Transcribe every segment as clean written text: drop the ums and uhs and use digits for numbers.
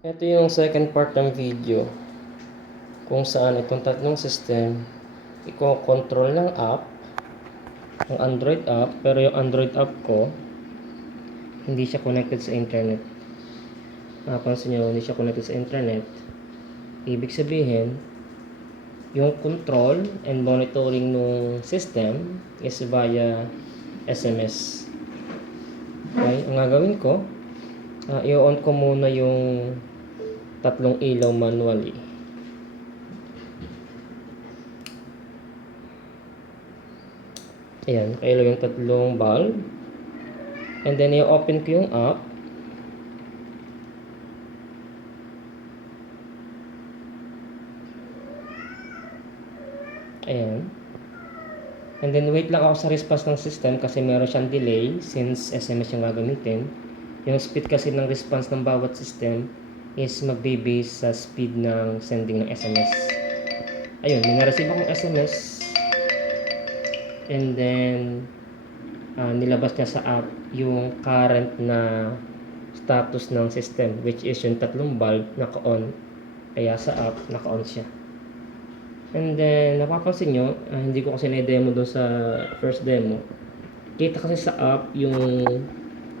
Ito yung second part ng video kung saan itong tatlong system i-control ng app, ang Android app, pero yung Android app ko hindi siya connected sa internet. Napansin nyo, hindi siya connected sa internet. Ibig sabihin, yung control and monitoring ng system is via SMS. Okay, ang gagawin ko, i-on ko muna yung tatlong ilaw manually. Ayan, kailaw yung tatlong bulb. And then, i-open ko yung app. Ayan. And then, wait lang ako sa response ng system kasi meron siyang delay since SMS yung gagamitin. Yung speed kasi ng response ng bawat system is magbe-base sa speed ng sending ng SMS. Ayun, may na-receive akong SMS. And then, nilabas niya sa app yung current na status ng system, which is yung tatlong bulb naka-on. Kaya sa app, naka-on siya. And then, napapansin nyo, hindi ko kasi na-demo doon sa first demo. Kita kasi sa app yung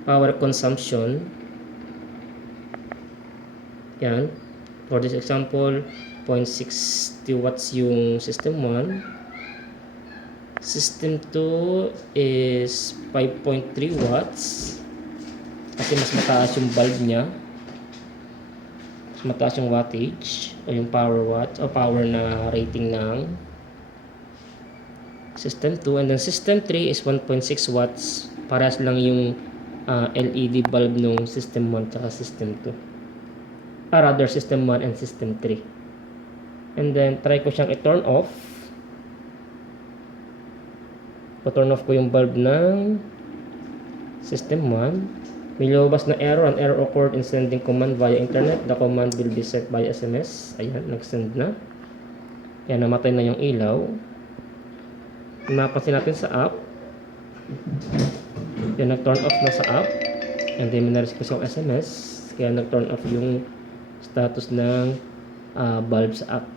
power consumption. Yan. For this example, 0.60 watts yung system 1. System 2 is 5.3 watts. Kasi mas mataas yung bulb niya. Mas mataas yung wattage o yung power watt o power na rating ng system 2. And then system 3 is 1.6 watts. Paras lang yung LED bulb nung system 1 at system 2. Rather system 1 and system 3. And then try ko siyang i-turn off. Pa-turn off ko yung bulb ng system 1. May lumabas na error. An error occurred in sending command via internet. The command will be sent by SMS. Ayan, nag-send na. Kaya namatay na yung ilaw. Napansin natin sa app. Kaya nag-turn off na sa app. And then may na-receive yung SMS. Kaya nag-turn off yung status ng bulb sa app.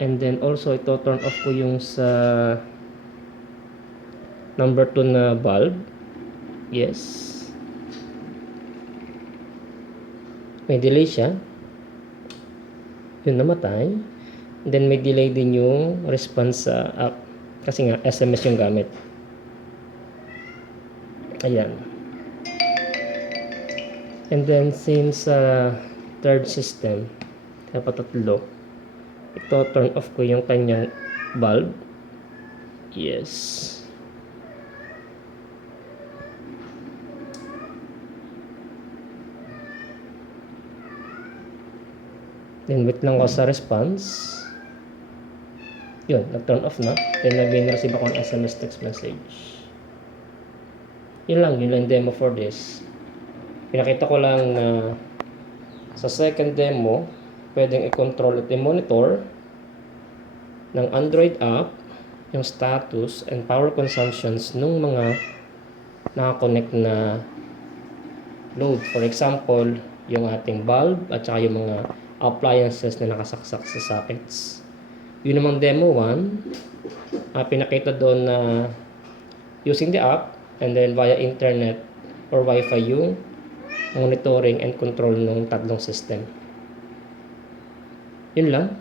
And then also ito turn off ko yung sa number 2 na bulb. Yes. May delay siya. Yun, namatay. And then may delay din yung response sa app. Kasi nga SMS yung gamit. Ayan. And then same sa third system. Dapat tatlo. Ito turn off ko yung kanyang bulb. Yes. Then wait lang ako sa response. Yun, nag-turn off na. Then nag-receive ako ng SMS text message. Yun lang demo for this. Pinakita ko lang na sa second demo, pwedeng i-control at i-monitor ng Android app yung status and power consumptions ng mga nakakonect na load. For example, yung ating bulb at saka yung mga appliances na nakasaksak sa sockets. Yun namang demo 1, pinakita doon na using the app and then via internet or wifi yung monitoring and control ng tatlong system. Yun lang.